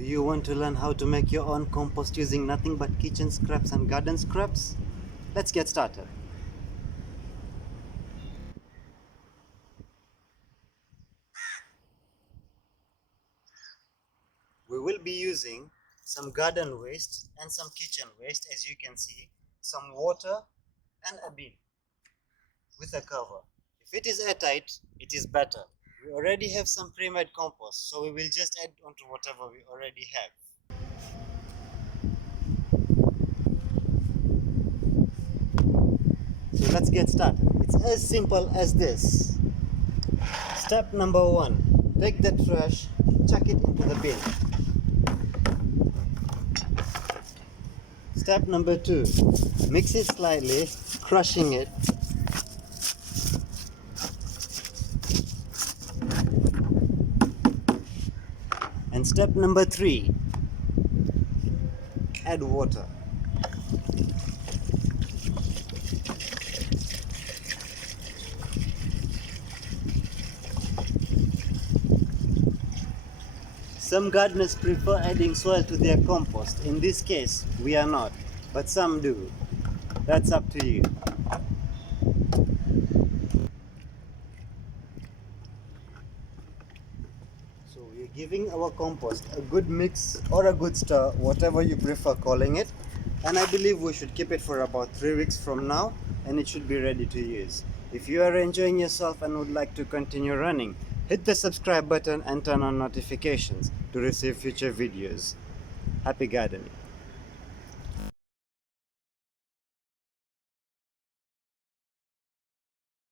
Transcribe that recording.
Do you want to learn how to make your own compost using nothing but kitchen scraps and garden scraps? Let's get started. We will be using some garden waste and some kitchen waste, as you can see, some water and a bin with a cover. If it is airtight, it is better. We already have some pre-made compost, so we will just add on to whatever we already have. So let's get started. It's as simple as this. Step number 1. Take the trash, chuck it into the bin. Step number 2. Mix it slightly, crushing it. And step number 3. Add water. Some gardeners prefer adding soil to their compost. In this case, we are not, but some do. That's up to you. So we're giving our compost a good mix or a good stir, whatever you prefer calling it. And I believe we should keep it for about 3 weeks from now, and it should be ready to use. If you are enjoying yourself and would like to continue running, hit the subscribe button and turn on notifications to receive future videos. Happy gardening!